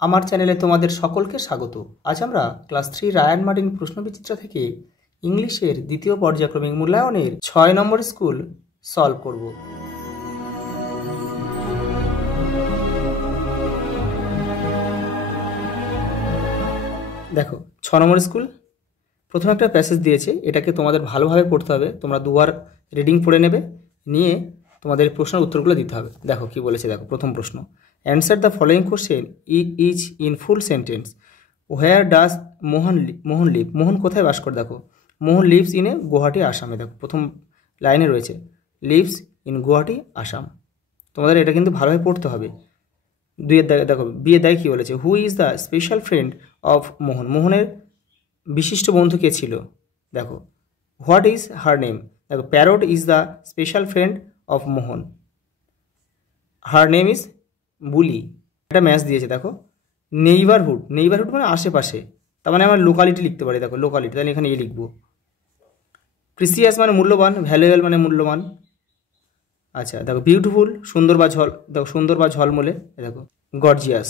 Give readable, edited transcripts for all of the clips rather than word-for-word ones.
আমার চ্যানেলে তোমাদের সকলকে স্বাগত। আজ আমরা ক্লাস 3 রায়ান মার্টিন প্রশ্নবিচিত্রা থেকে ইংলিশের দ্বিতীয় পর্যায়ক্রমিক মূল্যায়নের 6 নম্বর স্কুল সলভ করব। দেখো 6 নম্বর স্কুল প্রথমে একটা প্যাসেজ দিয়েছে, এটাকে তোমাদের ভালোভাবে পড়তে হবে। তোমরা দুবার রিডিং পড়ে নেবে, নিয়ে তোমাদের প্রশ্নের উত্তরগুলো দিতে হবে। দেখো কি বলেছে, দেখো প্রথম প্রশ্ন, answer the following question is in full sentence. Where does Mohan live? Mohan কোথায় বাস করে? দেখো Mohan lives in a Guwahati, আসামে। দেখো প্রথম লাইনে রয়েছে লিভস ইন গুয়াহাটি, আসাম। তোমাদের এটা কিন্তু ভালোভাবে পড়তে হবে। দুইয়ের দাগে দেখো, বিয়ের দাগে কী বলেছে, who is the special friend of Mohan? মোহনের বিশিষ্ট বন্ধু কে ছিল? দেখো হোয়াট ইজ হার নেম? দেখো parrot is the special friend of Mohan, her name is Buli. একটা ম্যাচ দিয়েছে, দেখো নেইবারহুড। নেইবারহুড মানে আশেপাশে, তার মানে আমরা লোকালিটি লিখতে পারি। দেখো লোকালিটি, তাহলে এখানে লিখবো। প্রিসিয়াস মানে মূল্যবান, ভ্যালুয়েবল মানে মূল্যবান। আচ্ছা দেখো বিউটিফুল, সুন্দর বা ঝল, দেখো সুন্দর বা ঝলমলে। দেখো গর্জিয়াস,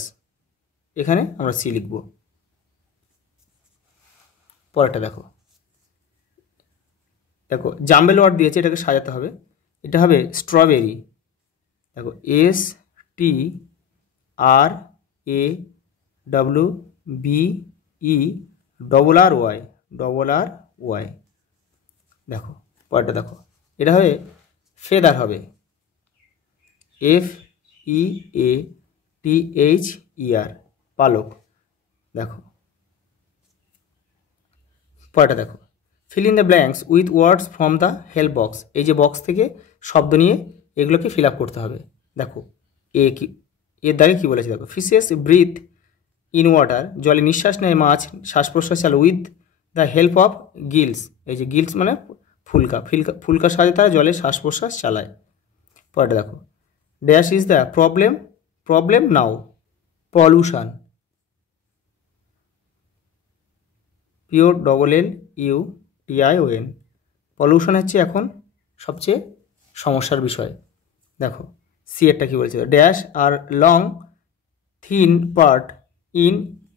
এখানে আমরা সি লিখব। পরেরটা দেখো, দেখো জাম্বেল ওয়ার্ড দিয়েছে, এটাকে সাজাতে হবে। এটা হবে স্ট্রবেরি। দেখো STRAWBE দেখো পরেরটা দেখো, এটা হবে ফেদার, হবে FEATHER, পালক। দেখো পরেরটা দেখো, feel in the blanks with words from the help box. এই যে বক্স থেকে শব্দ নিয়ে এগুলোকে ফিল আপ করতে হবে। দেখো এর দাগে কী বলেছে, দেখো ফিশেস ব্রিথ ইন ওয়াটার, জলে নিঃশ্বাস নেয় মাছ, শ্বাস প্রশ্বাস চালে with the help of Giles. এই যে গিলস মানে ফুলকার সাহায্যে তারা জলে শ্বাস প্রশ্বাস চালায়। পরেরটা দেখো, dash is the problem now? Pollution, POLLUTION। Pollution হচ্ছে এখন সবচেয়ে সমস্যার বিষয়। দেখো সি এরটা কী বলছে, dash are long thin part in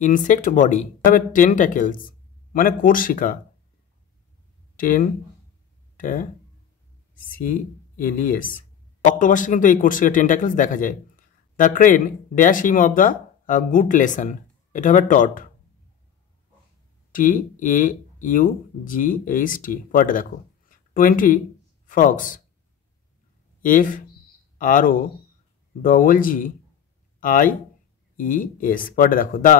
insect body. তবে টেন্টাকেলস মানে কোর্সিকা, CLES। অক্টোপাসে কিন্তু এই কোর্সিকা টেন্টাকেলস দেখা যায়। The crane dash him of the good lesson. এটা হবে টট, TAUGHT। পরেরটা দেখো 20 ফ্রগস, FROGGIES। পরেরটা দেখো, the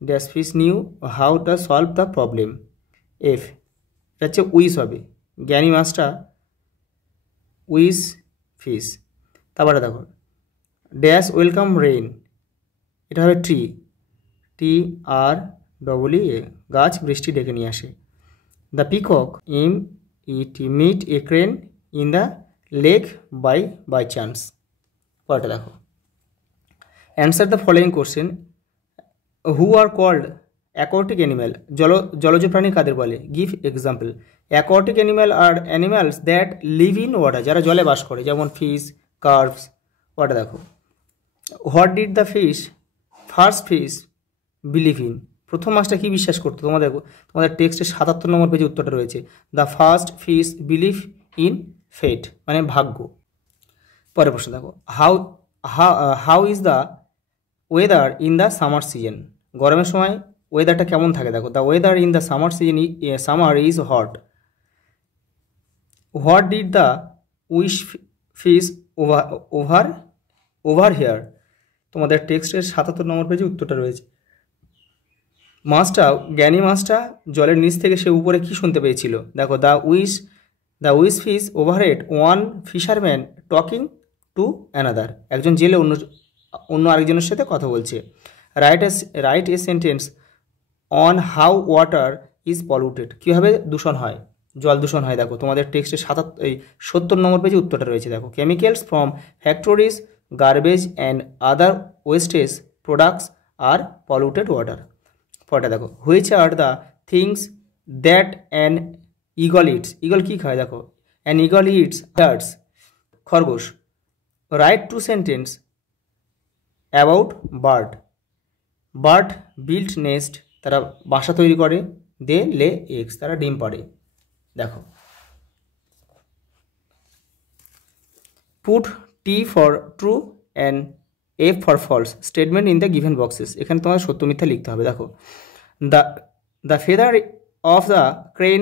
dash fish new how to solve the problem. F এটা হচ্ছে উইস, হবে জ্ঞানী মাছটা উইস ফিশ। তারপরে দেখো ড্যাশ ওয়েলকাম রেইন, এটা হবে TREE, গাছ বৃষ্টি ডেকে নিয়ে আসে। The peacock meet a crane in the lake by chance. পরেরটা দেখো, answer the following question, who are called aquatic animal? জলজ প্রাণী কাদের বলে? Give example. Aquatic animal are animals that live in water, যারা জলে বাস করে, যেমন ফিশ, কার্ভস। ওয়াটার দেখো, what did the first fish believe in? প্রথম মাছটা কি বিশ্বাস করতো? তোমাদের টেক্সটের 77 নম্বর পেজে উত্তরটা রয়েছে। The first fish believe in fate, মানে ভাগ্য। পরের প্রশ্ন দেখো, how is the weather in the summer season? গরমের সময় ওয়েদারটা কেমন থাকে? দেখো the weather in the summer is hot. What did the wish fish over here? তোমাদের টেক্সটের 77 নম্বর পেজে উত্তরটা রয়েছে। জ্ঞানী মাছটা জলের নিচ থেকে সে উপরে কি শুনতে পেয়েছিল? দেখো the wish fish overhead one fisherman talking to another. একজন জেলে অন্য আরেকজনের সাথে কথা বলছে। Write a sentence on how water is polluted. কীভাবে দূষণ হয়, জল দূষণ হয়? দেখো তোমাদের টেক্সটের 70 নম্বর পেজে উত্তরটা রয়েছে। দেখো chemicals from factories, garbage and other wastage products আর পলিউটেড ওয়াটার। পরেরটা দেখো, which are the things that an eagle eats? Eagle কী খায়? দেখো অ্যান ইগল ইটস বার্ডস, খরগোশ। Write two sentence about bird. Bird build nest, তারা বাসা তৈরি করে। দে লে এগস, তারা ডিম পাড়ে। দেখো put T for true and F for false statement in the given boxes, এখানে তোমার সত্য মিথ্যা লিখতে হবে। দেখো the the feather of the crane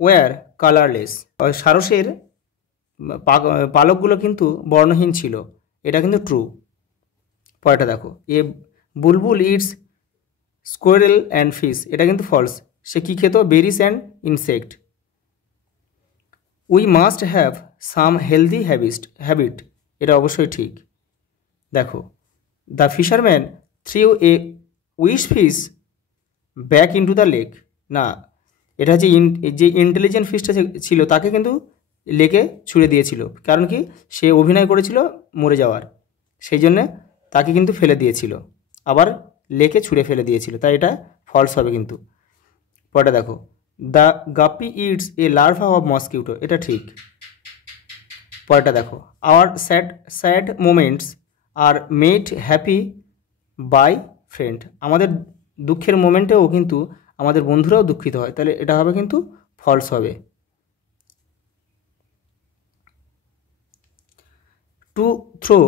were colourless, সারসের পালকগুলো কিন্তু বর্ণহীন ছিল, এটা কিন্তু ট্রু। পরেরটা দেখো, a bulbul eats squirrel and fish, এটা কিন্তু ফলস, সে কী খেত? Berries and insect. We must have some healthy habit, এটা অবশ্যই ঠিক। দেখো the fisherman threw A wish fish back into the lake, না, এটা হচ্ছে যে ইন্টেলিজেন্ট ফিশটা ছিল তাকে কিন্তু লেকে ছুঁড়ে দিয়েছিল, কারণ কি সে অভিনয় করেছিল মরে যাওয়ার, সেই জন্যে তাকে কিন্তু ফেলে দিয়েছিল, আবার লেকে ছুঁড়ে ফেলে দিয়েছিল, তাই এটা ফলস হবে কিন্তু। পরেটা দেখো the guppy eats a larva of mosquito, এটা ঠিক। পরেটা দেখো our sad moments are made happy by friend, আমাদের দুঃখের মোমেন্টেও কিন্তু আমাদের বন্ধুরাও দুঃখিত হয়, তাহলে এটা হবে কিন্তু ফলস হবে। To throw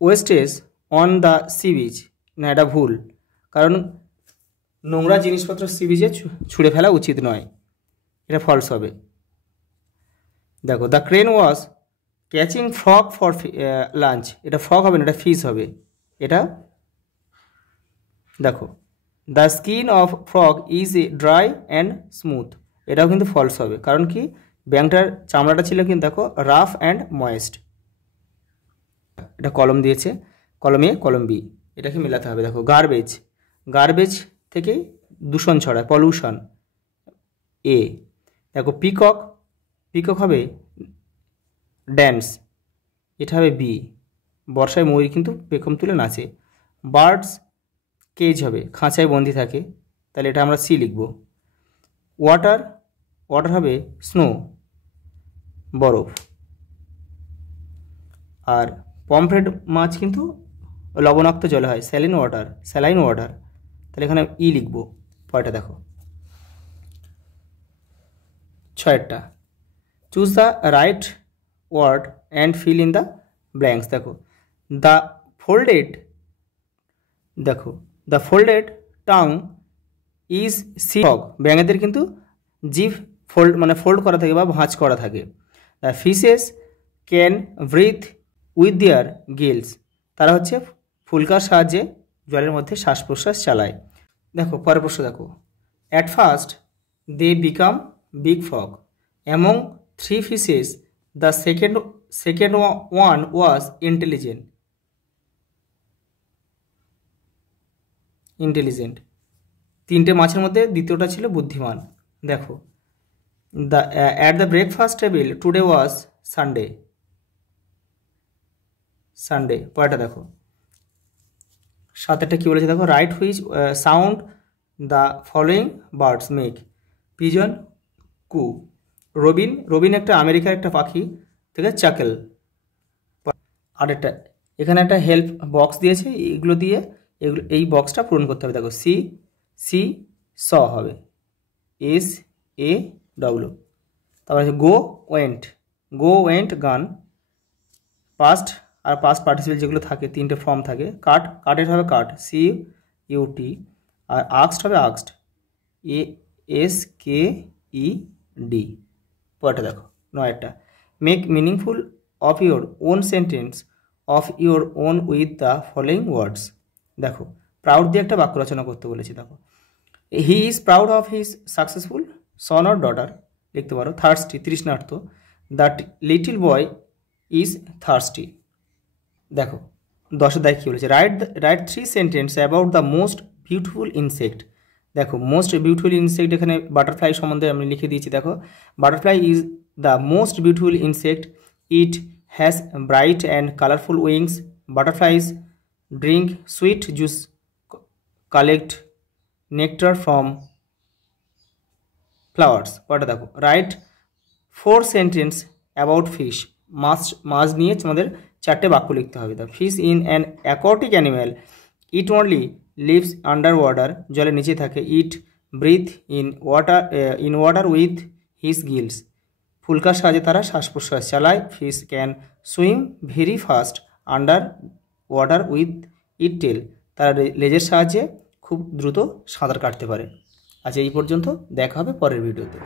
wastage on the sea beach, না এটা ভুল, কারণ নোংরা জিনিসপত্র সি বিচে ছুঁড়ে ফেলা উচিত নয়, এটা ফলস হবে। দেখো the crane was catching frog for lunch, এটা ফ্রগ হবে না, এটা ফিশ হবে, এটা। দেখো the skin of frog is a dry and smooth, এটাও কিন্তু ফলস হবে, কারণ কি ব্যাঙটার চামড়াটা ছিল কিন্তু দেখো রাফ অ্যান্ড ময়েস্ট। এটা কলম দিয়েছে, কলম এ কলম বি, এটাকে মেলাতে হবে। দেখো গার্বেজ থেকে দূষণ ছড়ায়, পলিউশন, এ। দেখো পিকক হবে ড্যান্স, এটা হবে বি, বর্ষায় ময়ূর কিন্তু পেখম তুলে নাচে। বার্ডস কেজ হবে, খাঁচায় বন্দি থাকে, তাহলে এটা আমরা সি লিখব। ওয়াটার হবে স্নো, বরফ। আর পমফ্রেট মাছ কিন্তু লবণাক্ত জলে হয়, স্যালাইন ওয়াটার, তাহলে এখানে ই লিখব। পরেরটা দেখো 6টা, choose the right word and fill in the blanks. দেখো the folded tongue is sea frog, ব্যাঙেদের কিন্তু জিভ ফোল্ড করা থাকে বা ভাঁজ করা থাকে। The fishes can breathe with their gills, তারা হচ্ছে ফুলকার সাহায্যে জলের মধ্যে শ্বাস প্রশ্বাস চালায়। দেখো পরের প্রশ্ন দেখো, at first they become big frog, among 3 fishes the second one was intelligent, 3টে মাছের মধ্যে দ্বিতীয়টা ছিল বুদ্ধিমান। দেখো at the breakfast table today was Sunday. পরেরটা দেখো 7টা কি বলেছে দেখো, right which sound the following birds make, pigeon coo, robin একটা আমেরিকার একটা পাখি থেকে চাকেল। আরেকটা এখানে একটা হেল্প বক্স দিয়েছে, এই বক্সটা পূরণ করতে হবে। দেখো সি স হবে, SAW, তারপর আছে গো ওয়েন্ট গান, পাস্ট পার্টিসিপেল যেগুলো থাকে 3টে ফর্ম থাকে। কাটের হবে কাট, CUT, আর আক্সড হবে আক্সড, ASKED। পরেরটা দেখো 9টা, make meaningful of your own sentence of your own with the following words. দেখো প্রাউড দিয়ে একটা বাক্য রচনা করতে বলেছি। দেখো he is proud of his successful Son or daughter লিখতে পারো। Thirsty, তৃষ্ণার্ত, that little boy is thirsty. দেখো 10 দায় কী বলেছে, right 3 sentence about the most beautiful insect. দেখো মোস্ট বিউটিফুল ইনসেক্ট, এখানে বাটারফ্লাই সম্বন্ধে আমি লিখে দিয়েছি। দেখো butterfly is the most beautiful insect, it has bright and colourful wings, butterflies drink sweet juice, collect nectar from flowers. পরেটা দেখো write 4 sentence about fish, মাছ নিয়ে আমাদের 4টে বাক্য লিখতে হবে। The fish in an aquatic animal it only lives under water, জলের নিচে থাকে। It breathe in water with his gills, ফুলকার সাহায্যে তারা শ্বাস প্রশ্বাস চালায়। Fish can swim very fast under water with it টেল, তারা লেজের সাহায্যে খুব দ্রুত সাঁতার কাটতে পারে। আচ্ছা, এই পর্যন্ত দেখা হবে পরের ভিডিওতে।